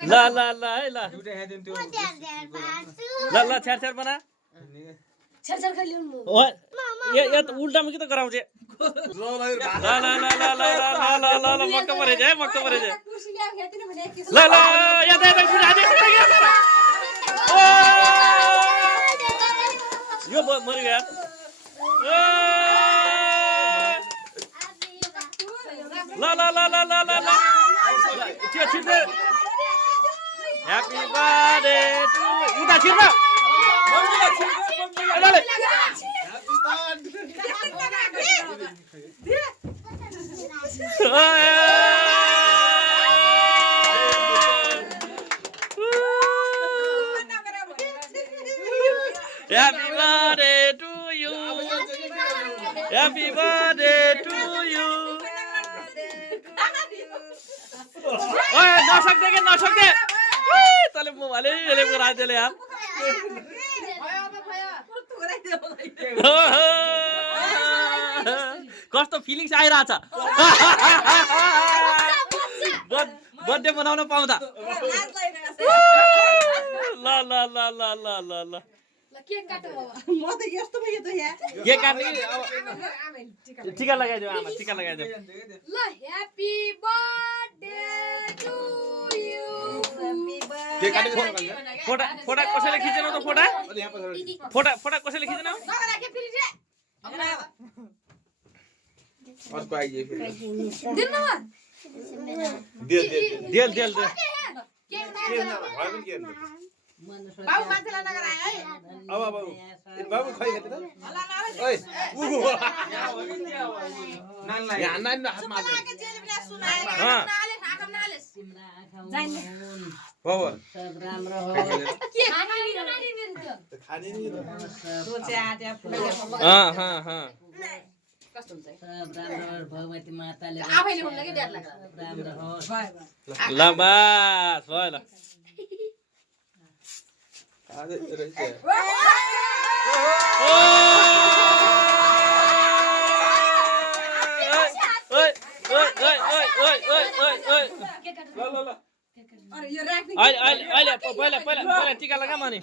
ल ल ल है ल ल ल छ्यार छ्यार बना ये त उल्टामा कि त गराउँछ ल ल ल ल ल ल ल ल ल मक्क परेछ है मक्क परेछ ल ल यता यता यो मरि गयो ल ल ल ल ल ल ल त्यो छिर्छ ह्यापी बर्थडे टु उता छिर्न Happy birthday to you. Happy birthday to you. ओए नसक्ने के नसक्ने तले मोबाइलै हेलेको राज्यले यार कस्तो फिलिङ्स आइरहेछ बर्थडे मनाउन पाउँदा ल ल ल ल ल ल ल केक काट्नु म त यस्तो भयो त यहाँ केक काट्ने टिका लगाइदियो आमा टिका लगाइदियो ल happy birthday to you cake काट्ने फोटा फोटा कसैले खिचेन त फोटा फोटा फोटा कसैले खिचेन अर्को आइए फेरि दिनु देल देल देल देल बाबु मान्छेलाई नगर आए है अब बाबु खै हेर्नु त ओइ नानलाई यहाँ नान हात मार्नु के जेले पनि सुनाए नाले ठाकम नाले जान्ने हो सब राम्रो हो के खाने नि मेरो त्यो खाने नि सोचे आट्या कस्तो हुन्छ सब राम्रो भगवती माताले आफैले भन्नु के डेट लाग्छ राम्रो हो ल बस भयो ल आदे रहेछ ल ल ल अरे यो राख्ने अहिले पहिला टिका लगा माने